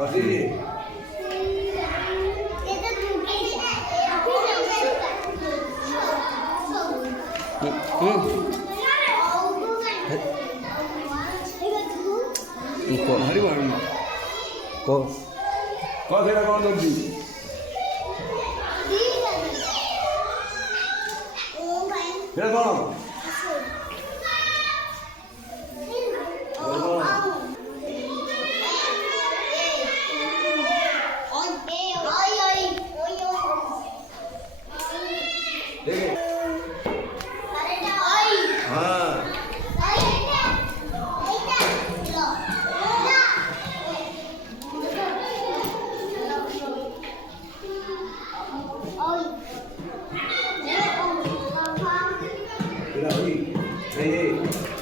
어디? Kok hari mana? Kok ada kawan lagi? Kira kawan? Hey, hey.